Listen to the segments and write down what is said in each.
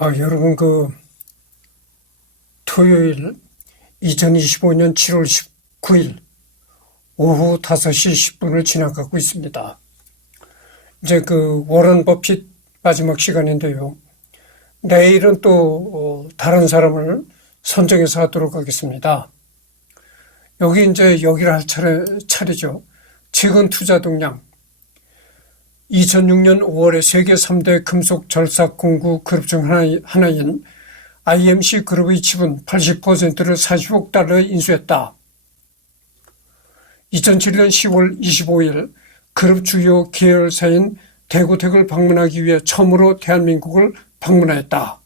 여러분, 토요일 2025년 7월 19일 오후 5시 10분을 지나가고 있습니다. 이제 워런 버핏 마지막 시간인데요. 내일은 또 다른 사람을 선정해서 하도록 하겠습니다. 여기 이제 여기를 할 차례죠. 최근 투자 동향. 2006년 5월에 세계 3대 금속 절삭 공구 그룹 중 하나인 IMC 그룹의 지분 80%를 40억 달러에 인수했다. 2007년 10월 25일 그룹 주요 계열사인 대구택을 방문하기 위해 처음으로 대한민국을 방문하였다.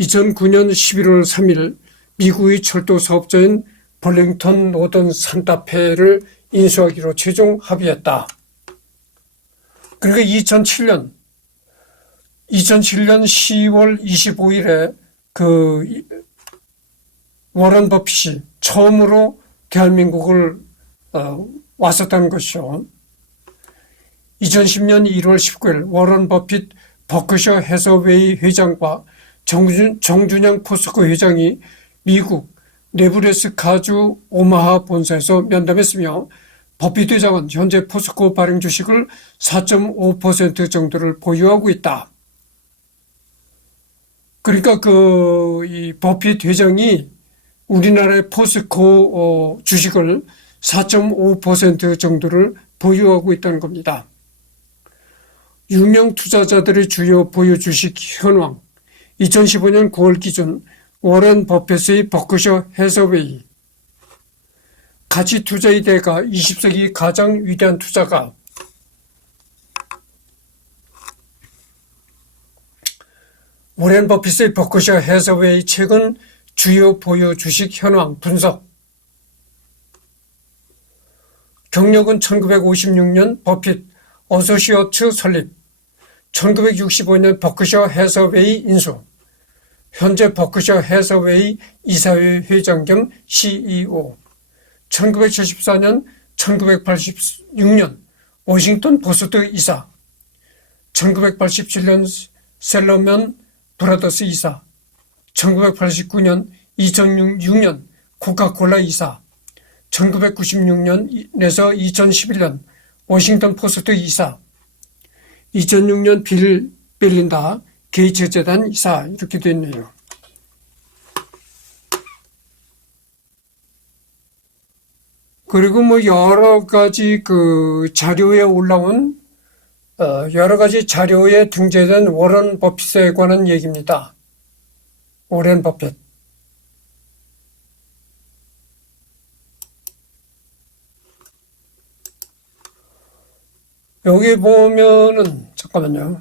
2009년 11월 3일 미국의 철도 사업자인 벌링턴 노던 산타페를 인수하기로 최종 합의했다. 그리고 2007년 10월 25일에 워런 버핏이 처음으로 대한민국을 왔었다는 것이죠. 2010년 1월 19일 워런 버핏 버크셔 해서웨이 회장과 정준영 포스코 회장이 미국 네브래스카주 오마하 본사에서 면담했으며 버핏 회장은 현재 포스코 발행 주식을 4.5% 정도를 보유하고 있다. 그러니까 이 버핏 회장이 우리나라의 포스코 주식을 4.5% 정도를 보유하고 있다는 겁니다. 유명 투자자들의 주요 보유 주식 현황. 2015년 9월 기준 워런 버핏의 버크셔 해서웨이 가치 투자의 대가 20세기 가장 위대한 투자가 워런 버핏의 버크셔 해서웨이 최근 주요 보유 주식 현황 분석. 경력은 1956년 버핏 어소시어츠 설립, 1965년 버크셔 해서웨이 인수, 현재 버크셔 해서웨이 이사회 회장 겸 CEO, 1974년 1986년 워싱턴 포스트 이사, 1987년 셀러먼 브라더스 이사, 1989년 2006년 코카콜라 이사, 1996년에서 2011년 워싱턴 포스트 이사, 2006년 빌 벨린다 게이츠 재단 이사 이렇게 됐네요. 그리고 여러 가지 자료에 올라온 여러 가지 자료에 등재된 워런 버핏에 관한 얘기입니다. 워런 버핏. 여기 보면은 잠깐만요.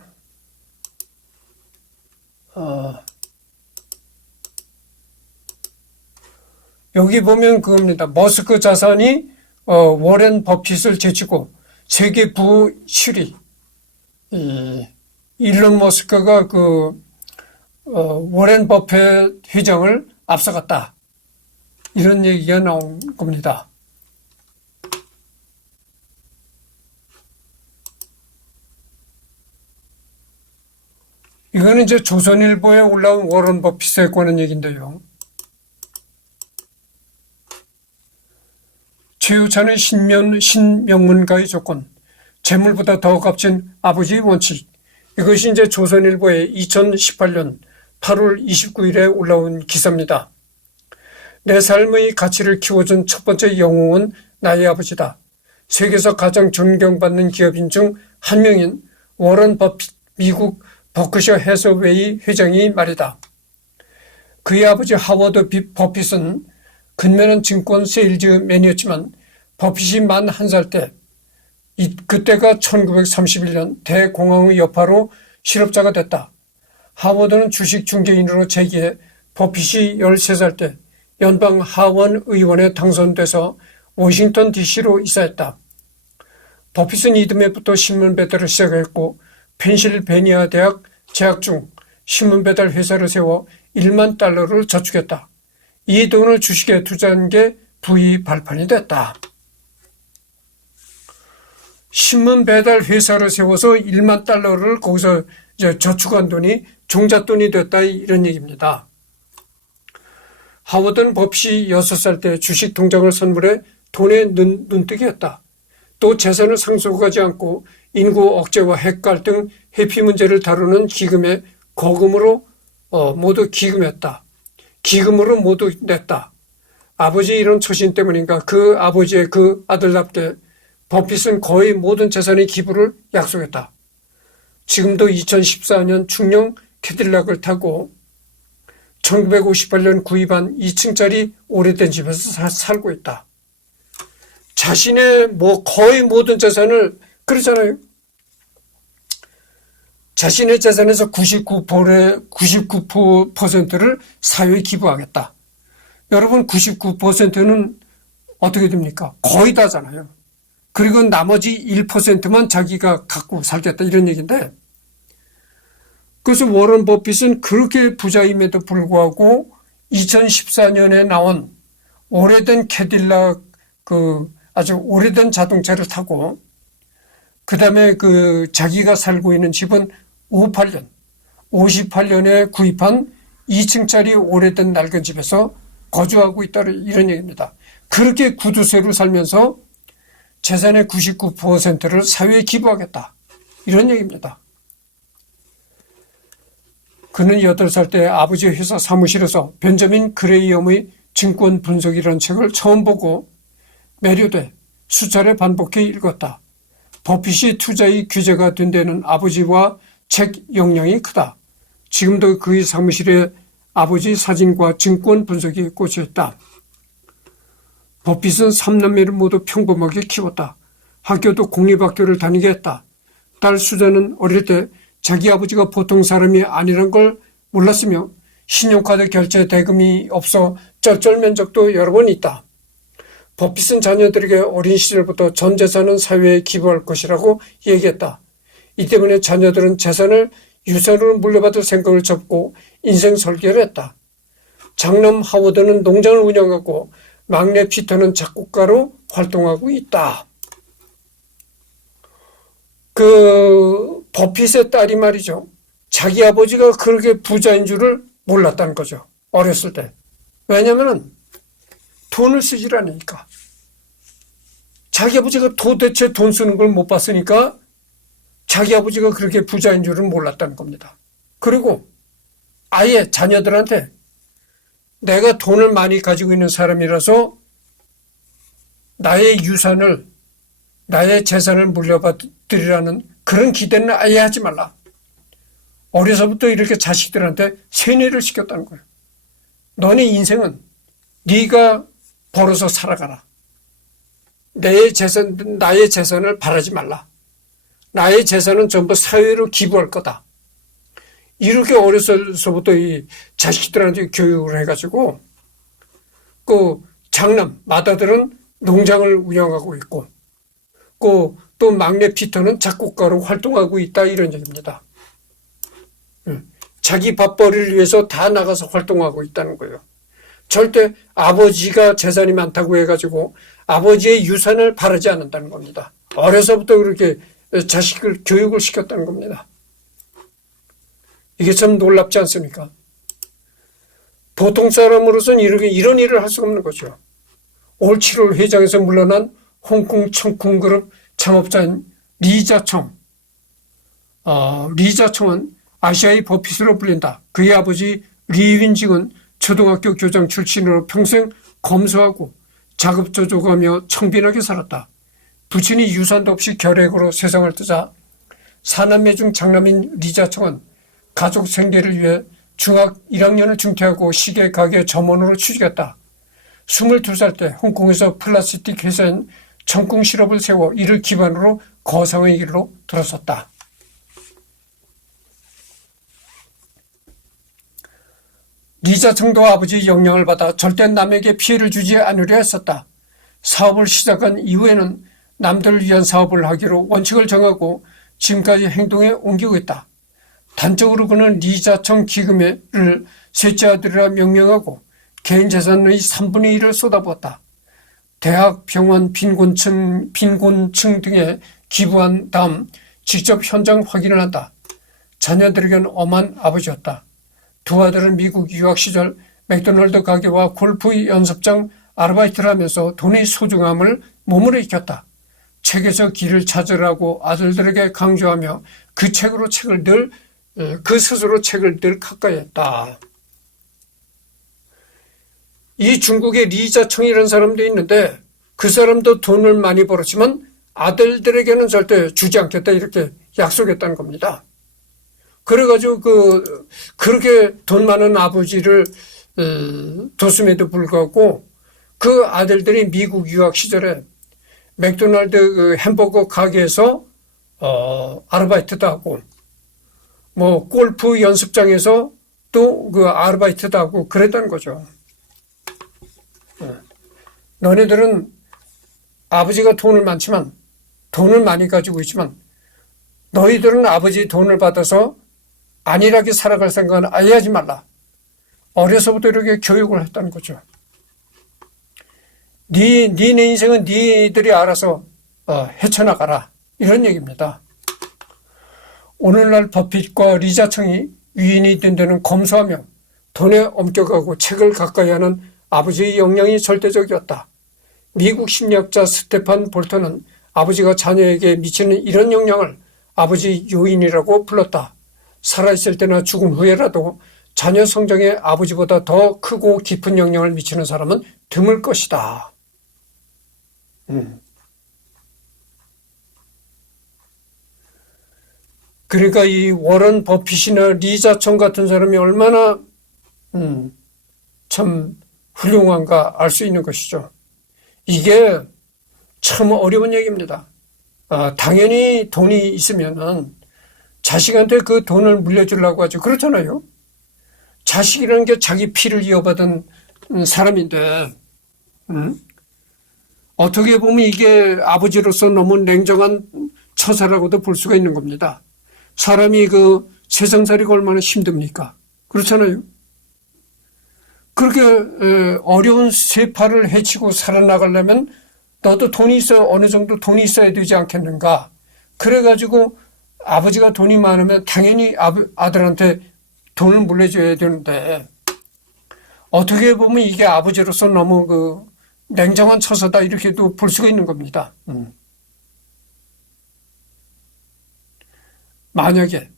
여기 보면 그겁니다. 머스크 자산이 워런 버핏을 제치고 세계 부호 7위. 일론 머스크가 워런 버핏 회장을 앞서갔다. 이런 얘기가 나온 겁니다. 이거는 이제 조선일보에 올라온 워런 버핏에 관한 얘기인데요. 최우찬의 신명문가의 조건, 재물보다 더 값진 아버지의 원칙. 이것이 이제 조선일보에 2018년 8월 29일에 올라온 기사입니다. 내 삶의 가치를 키워준 첫 번째 영웅은 나의 아버지다. 세계에서 가장 존경받는 기업인 중 한 명인 워런 버핏 미국 버크셔 해서웨이 회장이 말이다. 그의 아버지 하워드 버핏은 근면한 증권 세일즈맨이었지만 버핏이 만 1살 때 그때가 1931년 대공황의 여파로 실업자가 됐다. 하워드는 주식 중개인으로 재기해 버핏이 13살 때 연방 하원 의원에 당선돼서 워싱턴 DC로 이사했다. 버핏은 이듬해부터 신문 배달을 시작했고 펜실베니아 대학 재학 중 신문 배달 회사를 세워 1만 달러를 저축했다. 이 돈을 주식에 투자한 게 부의 발판이 됐다. 신문 배달 회사를 세워서 1만 달러를 거기서 이제 저축한 돈이 종잣돈이 됐다 이런 얘기입니다. 하워드는 버핏이 6살 때 주식 통장을 선물해 돈의 눈뜨기였다. 또 재산을 상속하지 않고 인구 억제와 핵 갈등, 해피 문제를 다루는 기금에 거금으로 모두 기금했다. 기금으로 모두 냈다. 아버지의 이런 처신 때문인가 그 아버지의 그 아들답게 버핏은 거의 모든 재산의 기부를 약속했다. 지금도 2014년 중형 캐딜락을 타고 1958년 구입한 2층짜리 오래된 집에서 살고 있다. 자신의 거의 모든 재산을 그러잖아요. 자신의 재산에서 99%를 사회에 기부하겠다. 여러분 99%는 어떻게 됩니까? 거의 다잖아요. 그리고 나머지 1%만 자기가 갖고 살겠다 이런 얘기인데 그래서 워런 버핏은 그렇게 부자임에도 불구하고 2014년에 나온 오래된 캐딜락 아주 오래된 자동차를 타고 그 다음에 자기가 살고 있는 집은 58년에 구입한 2층짜리 오래된 낡은 집에서 거주하고 있다 이런 얘기입니다. 그렇게 구두쇠로 살면서 재산의 99%를 사회에 기부하겠다 이런 얘기입니다. 그는 8살 때 아버지 회사 사무실에서 벤저민 그레이엄의 증권 분석이라는 책을 처음 보고 매료돼 수차례 반복해 읽었다. 버핏이 투자의 규제가 된 데는 아버지와 책 역량이 크다. 지금도 그의 사무실에 아버지 사진과 증권 분석이 꽂혀 있다. 버핏은 3남매를 모두 평범하게 키웠다. 학교도 공립학교를 다니게 했다. 딸 수자는 어릴 때 자기 아버지가 보통 사람이 아니란 걸 몰랐으며 신용카드 결제 대금이 없어 쩔쩔맨 적도 여러 번 있다. 버핏은 자녀들에게 어린 시절부터 전 재산은 사회에 기부할 것이라고 얘기했다. 이 때문에 자녀들은 재산을 유산으로 물려받을 생각을 접고 인생 설계를 했다. 장남 하워드는 농장을 운영하고 막내 피터는 작곡가로 활동하고 있다. 버핏의 딸이 말이죠. 자기 아버지가 그렇게 부자인 줄을 몰랐다는 거죠. 어렸을 때. 왜냐면은 돈을 쓰질 않으니까. 자기 아버지가 도대체 돈 쓰는 걸 못 봤으니까 자기 아버지가 그렇게 부자인 줄은 몰랐다는 겁니다. 그리고 아예 자녀들한테 내가 돈을 많이 가지고 있는 사람이라서 나의 유산을, 나의 재산을 물려받으리라는 그런 기대는 아예 하지 말라. 어려서부터 이렇게 자식들한테 세뇌를 시켰다는 거예요. 너네 인생은 네가 벌어서 살아가라. 나의 재산을 바라지 말라. 나의 재산은 전부 사회로 기부할 거다. 이렇게 어려서부터 이 자식들한테 교육을 해가지고 장남 맏아들은 농장을 운영하고 있고 또 막내 피터는 작곡가로 활동하고 있다 이런 얘기입니다. 자기 밥벌이를 위해서 다 나가서 활동하고 있다는 거예요. 절대 아버지가 재산이 많다고 해가지고 아버지의 유산을 바라지 않는다는 겁니다. 어려서부터 그렇게 자식을 교육을 시켰다는 겁니다. 이게 참 놀랍지 않습니까? 보통 사람으로서는 이런 일을 할 수가 없는 거죠. 올 7월 회장에서 물러난 홍콩 청쿵그룹 창업자인 리자청은 아시아의 버핏으로 불린다. 그의 아버지 리윈직은 초등학교 교장 출신으로 평생 검소하고 자급조족하며 청빈하게 살았다. 부친이 유산도 없이 결핵으로 세상을 뜨자 사남매 중 장남인 리자청은 가족 생계를 위해 중학 1학년을 중퇴하고 시계 가게 점원으로 취직했다. 22살 때 홍콩에서 플라스틱 회사인 청콩 실업을 세워 이를 기반으로 거상의 길로 들어섰다. 리자청도 아버지의 영향을 받아 절대 남에게 피해를 주지 않으려 했었다. 사업을 시작한 이후에는 남들을 위한 사업을 하기로 원칙을 정하고 지금까지 행동에 옮기고 있다. 단적으로 그는 리자청 기금을 셋째 아들이라 명명하고 개인 재산의 3분의 1을 쏟아부었다. 대학, 병원, 빈곤층 등의 기부한 다음 직접 현장 확인을 한다. 자녀들에겐 엄한 아버지였다. 두 아들은 미국 유학 시절 맥도날드 가게와 골프 연습장 아르바이트를 하면서 돈의 소중함을 몸으로 익혔다. 책에서 길을 찾으라고 아들들에게 강조하며 그 스스로 책을 늘 가까이 했다. 이 중국의 리자청이라는 사람도 있는데 그 사람도 돈을 많이 벌었지만 아들들에게는 절대 주지 않겠다 이렇게 약속했다는 겁니다. 그래가지고 그렇게 돈 많은 아버지를 뒀음에도 불구하고 그 아들들이 미국 유학 시절에 맥도날드 햄버거 가게에서 아르바이트도 하고 뭐 골프 연습장에서 또 그 아르바이트도 하고 그랬다는 거죠. 너네들은 아버지가 돈을 많이 가지고 있지만 너희들은 아버지 돈을 받아서 안일하게 살아갈 생각은 아예 하지 말라. 어려서부터 이렇게 교육을 했다는 거죠. 니네 인생은 니들이 알아서 헤쳐나가라. 이런 얘기입니다. 오늘날 버핏과 리자청이 위인이 된 데는 검소하며 돈에 엄격하고 책을 가까이 하는 아버지의 역량이 절대적이었다. 미국 심리학자 스테판 볼턴은 아버지가 자녀에게 미치는 이런 영향을 아버지 요인이라고 불렀다. 살아있을 때나 죽음 후에라도 자녀 성장에 아버지보다 더 크고 깊은 영향을 미치는 사람은 드물 것이다. 그러니까 이 워런 버핏이나 리자청 같은 사람이 얼마나 참 훌륭한가 알 수 있는 것이죠. 이게 참 어려운 얘기입니다. 당연히 돈이 있으면은 자식한테 그 돈을 물려주려고 하죠. 그렇잖아요. 자식이라는 게 자기 피를 이어받은 사람인데, 어떻게 보면 이게 아버지로서 너무 냉정한 처사라고도 볼 수가 있는 겁니다. 사람이 그 세상살이가 얼마나 힘듭니까? 그렇잖아요. 그렇게 어려운 세파를 헤치고 살아나가려면 너도 돈이 있어 어느 정도 돈이 있어야 되지 않겠는가? 그래가지고 아버지가 돈이 많으면 당연히 아들한테 돈을 물려줘야 되는데 어떻게 보면 이게 아버지로서 너무 그 냉정한 처사다 이렇게도 볼 수가 있는 겁니다. 만약에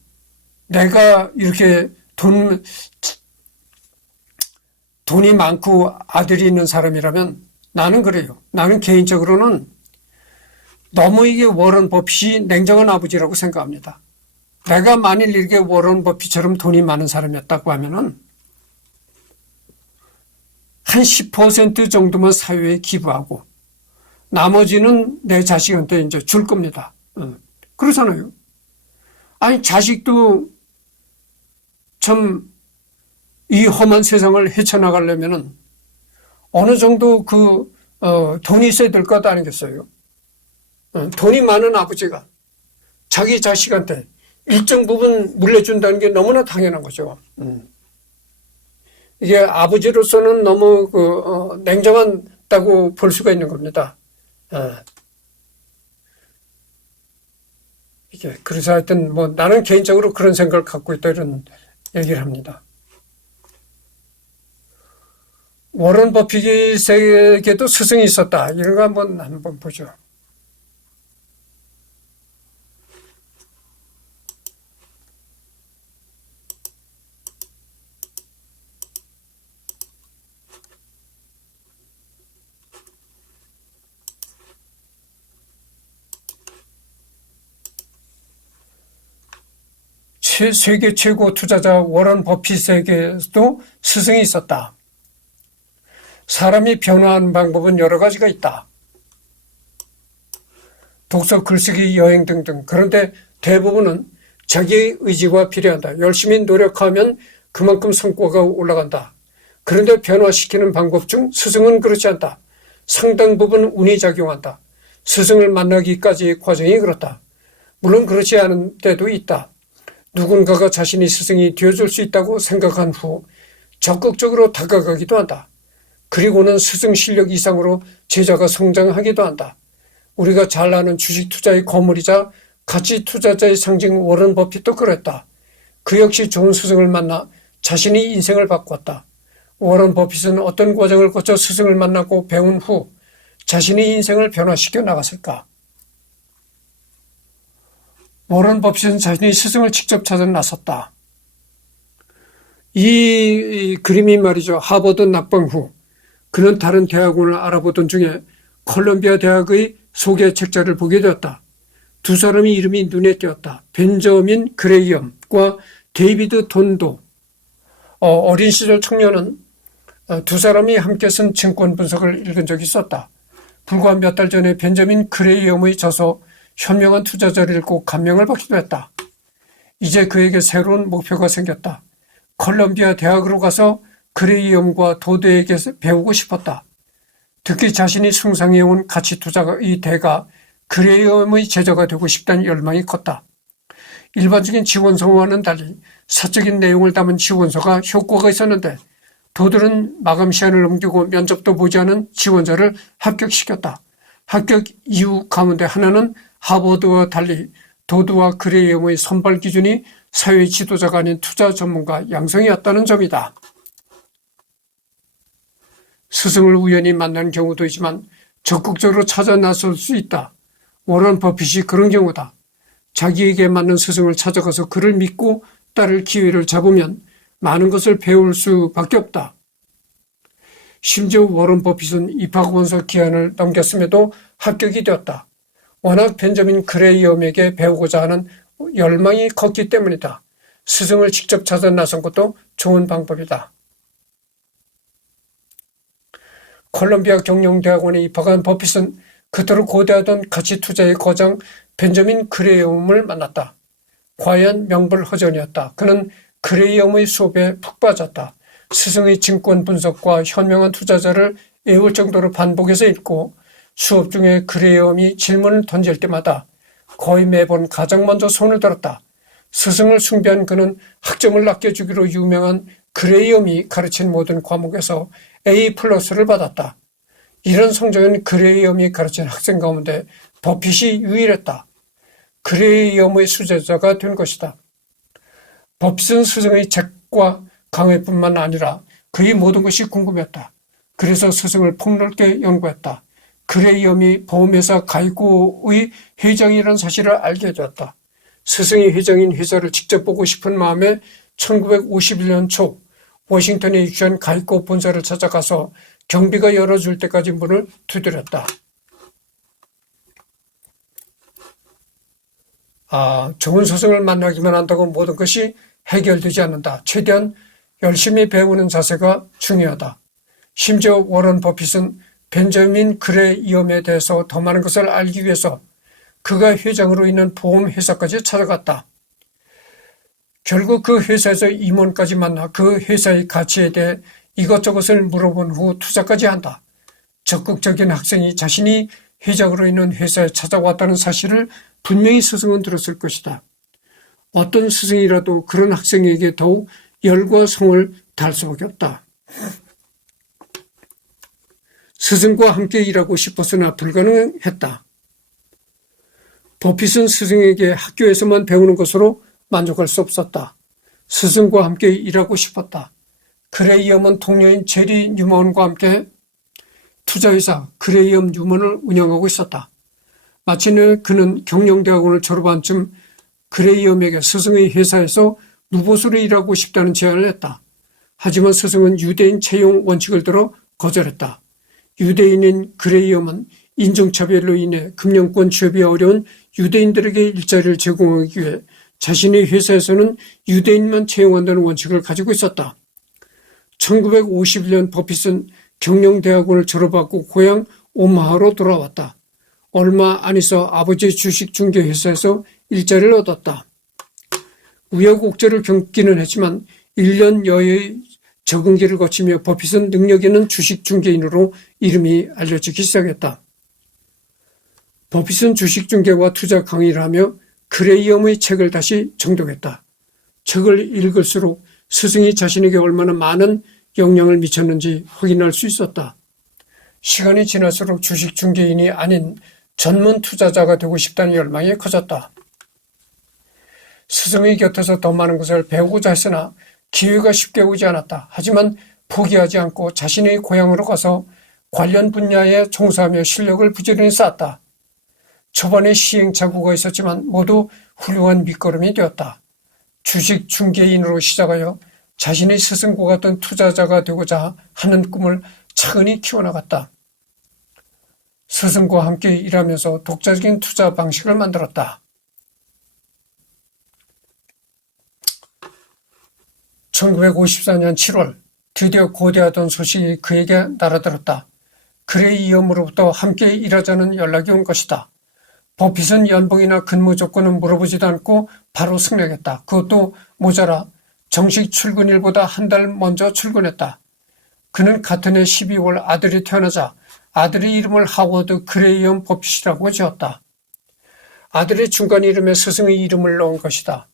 내가 이렇게 돈이 많고 아들이 있는 사람이라면 나는 그래요. 나는 개인적으로는 너무 이게 워런 버핏이 냉정한 아버지라고 생각합니다. 내가 만일 이렇게 워런 버핏처럼 돈이 많은 사람이었다고 하면은 한 10% 정도만 사회에 기부하고 나머지는 내 자식한테 이제 줄 겁니다. 그렇잖아요. 아니, 자식도 참 이 험한 세상을 헤쳐나가려면은 어느 정도 돈이 있어야 될 것 아니겠어요? 돈이 많은 아버지가 자기 자식한테 일정 부분 물려준다는 게 너무나 당연한 거죠. 이게 아버지로서는 너무 냉정하다고 볼 수가 있는 겁니다. 이게 그래서 하여튼 뭐 나는 개인적으로 그런 생각을 갖고 있다 이런 얘기를 합니다. 워런 버핏에게도 스승이 있었다. 이런 거 한번 보죠. 세계 최고 투자자 워런 버핏에게도 스승이 있었다. 사람이 변화하는 방법은 여러 가지가 있다. 독서, 글쓰기, 여행 등등. 그런데 대부분은 자기의 의지가 필요하다. 열심히 노력하면 그만큼 성과가 올라간다. 그런데 변화시키는 방법 중 스승은 그렇지 않다. 상당 부분 운이 작용한다. 스승을 만나기까지의 과정이 그렇다. 물론 그렇지 않은 때도 있다. 누군가가 자신이 스승이 되어줄 수 있다고 생각한 후 적극적으로 다가가기도 한다. 그리고는 스승 실력 이상으로 제자가 성장하기도 한다. 우리가 잘 아는 주식 투자의 거물이자 가치 투자자의 상징 워런 버핏도 그랬다. 그 역시 좋은 스승을 만나 자신의 인생을 바꿨다. 워런 버핏은 어떤 과정을 거쳐 스승을 만나고 배운 후 자신의 인생을 변화시켜 나갔을까? 워런 버핏은 자신의 스승을 직접 찾아 나섰다. 이 그림이 말이죠. 하버드 낙방 후 그는 다른 대학원을 알아보던 중에 컬럼비아 대학의 소개 책자를 보게 되었다. 두 사람의 이름이 눈에 띄었다. 벤저민 그레이엄과 데이비드 돈도. 어린 시절 청년은 두 사람이 함께 쓴 증권 분석을 읽은 적이 있었다. 불과 몇 달 전에 벤저민 그레이엄의 저서 현명한 투자자를 읽고 감명을 받기도 했다. 이제 그에게 새로운 목표가 생겼다. 컬럼비아 대학으로 가서 그레이엄과 도드에게 배우고 싶었다. 특히 자신이 숭상해온 가치 투자의 대가 그레이엄의 제자가 되고 싶다는 열망이 컸다. 일반적인 지원서와는 달리 사적인 내용을 담은 지원서가 효과가 있었는데 도들은 마감 시한을 넘기고 면접도 보지 않은 지원자를 합격시켰다. 합격 이유 가운데 하나는 하버드와 달리 도드와 그레이엄의 선발 기준이 사회 지도자가 아닌 투자 전문가 양성이었다는 점이다. 스승을 우연히 만난 경우도 있지만 적극적으로 찾아 나설 수 있다. 워런 버핏이 그런 경우다. 자기에게 맞는 스승을 찾아가서 그를 믿고 따를 기회를 잡으면 많은 것을 배울 수밖에 없다. 심지어 워런 버핏은 입학원서 기한을 넘겼음에도 합격이 되었다. 워낙 벤저민 그레이엄에게 배우고자 하는 열망이 컸기 때문이다. 스승을 직접 찾아 나선 것도 좋은 방법이다. 콜롬비아 경영대학원에 입학한 버핏은 그토록 고대하던 가치 투자의 거장 벤저민 그레이엄을 만났다. 과연 명불허전이었다. 그는 그레이엄의 수업에 푹 빠졌다. 스승의 증권 분석과 현명한 투자자를 외울 정도로 반복해서 읽고 수업 중에 그레이엄이 질문을 던질 때마다 거의 매번 가장 먼저 손을 들었다. 스승을 숭배한 그는 학점을 낮게주기로 유명한 그레이엄이 가르친 모든 과목에서 A+를 받았다. 이런 성적은 그레이엄이 가르친 학생 가운데 버핏이 유일했다. 그레이엄의 수제자가 된 것이다. 버핏은 스승의 책과 강의뿐만 아니라 그의 모든 것이 궁금했다. 그래서 스승을 폭넓게 연구했다. 그레이엄이 보험회사 가이코의 회장이라는 사실을 알게 되었다. 스승이 회장인 회사를 직접 보고 싶은 마음에 1951년 초 워싱턴에 위치한 가이코 본사를 찾아가서 경비가 열어줄 때까지 문을 두드렸다. 좋은 스승을 만나기만 한다고 모든 것이 해결되지 않는다. 최대한 열심히 배우는 자세가 중요하다. 심지어 워런 버핏은 벤저민 그레이엄에 대해서 더 많은 것을 알기 위해서 그가 회장으로 있는 보험회사까지 찾아갔다. 결국 그 회사에서 임원까지 만나 그 회사의 가치에 대해 이것저것을 물어본 후 투자까지 한다. 적극적인 학생이 자신이 회장으로 있는 회사에 찾아왔다는 사실을 분명히 스승은 들었을 것이다. 어떤 스승이라도 그런 학생에게 더욱 열과 성을 다할 수밖에 없다. 스승과 함께 일하고 싶었으나 불가능했다. 버핏은 스승에게 학교에서만 배우는 것으로 만족할 수 없었다. 스승과 함께 일하고 싶었다. 그레이엄은 동료인 제리 뉴먼과 함께 투자회사 그레이엄 뉴먼을 운영하고 있었다. 마침내 그는 경영대학원을 졸업한 쯤 그레이엄에게 스승의 회사에서 무보수로 일하고 싶다는 제안을 했다. 하지만 스승은 유대인 채용 원칙을 들어 거절했다. 유대인인 그레이엄은 인종차별로 인해 금융권 취업이 어려운 유대인들에게 일자리를 제공하기 위해 자신의 회사에서는 유대인만 채용한다는 원칙을 가지고 있었다. 1951년 버핏은 경영대학원을 졸업하고 고향 오마하로 돌아왔다. 얼마 안 있어 아버지의 주식중개회사에서 일자리를 얻었다. 우여곡절을 겪기는 했지만 1년여의 적응기를 거치며 버핏은 능력 있는 주식중개인으로 이름이 알려지기 시작했다. 버핏은 주식중개와 투자 강의를 하며 그레이엄의 책을 다시 정독했다. 책을 읽을수록 스승이 자신에게 얼마나 많은 영향을 미쳤는지 확인할 수 있었다. 시간이 지날수록 주식중개인이 아닌 전문 투자자가 되고 싶다는 열망이 커졌다. 스승의 곁에서 더 많은 것을 배우고자 했으나 기회가 쉽게 오지 않았다. 하지만 포기하지 않고 자신의 고향으로 가서 관련 분야에 종사하며 실력을 부지런히 쌓았다. 초반에 시행착오가 있었지만 모두 훌륭한 밑거름이 되었다. 주식 중개인으로 시작하여 자신의 스승과 같은 투자자가 되고자 하는 꿈을 차근히 키워나갔다. 스승과 함께 일하면서 독자적인 투자 방식을 만들었다. 1954년 7월 드디어 고대하던 소식이 그에게 날아들었다. 그레이 이엄으로부터 함께 일하자는 연락이 온 것이다. 버핏은 연봉이나 근무 조건은 물어보지도 않고 바로 승낙했다. 그것도 모자라 정식 출근일보다 한 달 먼저 출근했다. 그는 같은 해 12월 아들이 태어나자 아들의 이름을 하워드 그레이엄 버핏이라고 지었다. 아들의 중간 이름에 스승의 이름을 넣은 것이다.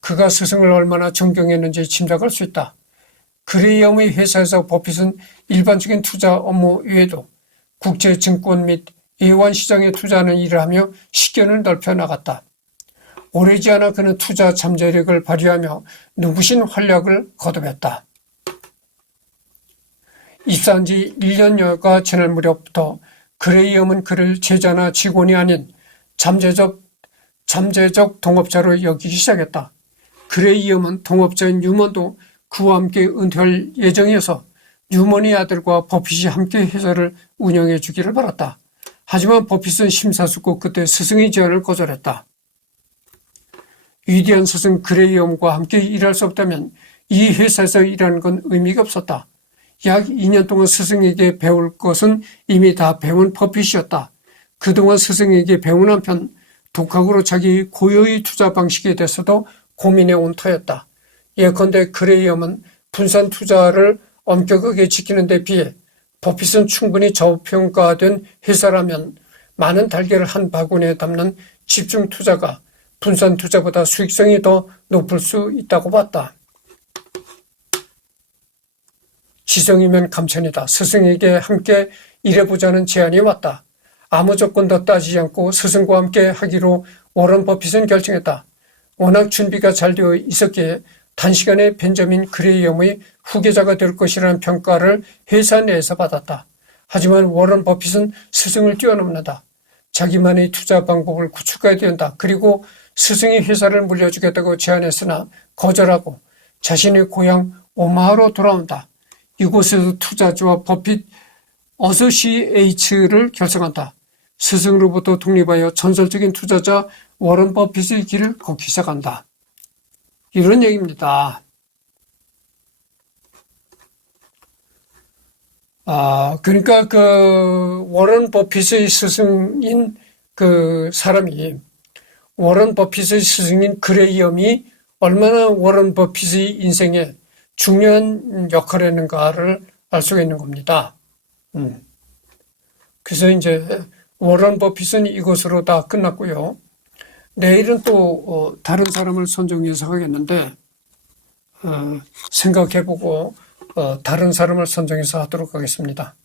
그가 스승을 얼마나 존경했는지 짐작할 수 있다. 그레이엄의 회사에서 버핏은 일반적인 투자 업무 외에도 국제증권 및 예환시장에 투자하는 일을 하며 식견을 넓혀 나갔다. 오래지 않아 그는 투자 잠재력을 발휘하며 눈부신 활약을 거듭했다. 입사한 지 1년여가 지날 무렵부터 그레이엄은 그를 제자나 직원이 아닌 잠재적 동업자로 여기기 시작했다. 그레이엄은 동업자인 뉴먼도 그와 함께 은퇴할 예정이어서 뉴먼의 아들과 버핏이 함께 회사를 운영해 주기를 바랐다. 하지만 버핏은 심사숙고 끝에 스승의 제안을 거절했다. 위대한 스승 그레이엄과 함께 일할 수 없다면 이 회사에서 일하는 건 의미가 없었다. 약 2년 동안 스승에게 배울 것은 이미 다 배운 버핏이었다. 그동안 스승에게 배운 한편 독학으로 자기 고유의 투자 방식에 대해서도 고민해온 터였다. 예컨대 그레이엄은 분산 투자를 엄격하게 지키는 데 비해 버핏은 충분히 저평가된 회사라면 많은 달걀을 한 바구니에 담는 집중 투자가 분산 투자보다 수익성이 더 높을 수 있다고 봤다. 지성이면 감천이다. 스승에게 함께 일해보자는 제안이 왔다. 아무 조건도 따지지 않고 스승과 함께 하기로 워런 버핏은 결정했다. 워낙 준비가 잘 되어 있었기에 단시간에 벤저민 그레이엄의 후계자가 될 것이라는 평가를 회사 내에서 받았다. 하지만 워런 버핏은 스승을 뛰어넘는다. 자기만의 투자 방법을 구축해야 된다. 그리고 스승이 회사를 물려주겠다고 제안했으나 거절하고 자신의 고향 오마하로 돌아온다. 이곳에서 투자주와 버핏 어소시에이츠를 결성한다. 스승으로부터 독립하여 전설적인 투자자 워런 버핏의 길을 걷기 시작한다. 이런 얘기입니다. 그러니까 워런 버핏의 스승인 그 사람이 워런 버핏의 스승인 그레이엄이 얼마나 워런 버핏의 인생에 중요한 역할을 했는가를 알 수가 있는 겁니다. 그래서 이제 워런 버핏은 이것으로 다 끝났고요. 내일은 또 다른 사람을 선정해서 하겠는데 생각해보고 다른 사람을 선정해서 하도록 하겠습니다.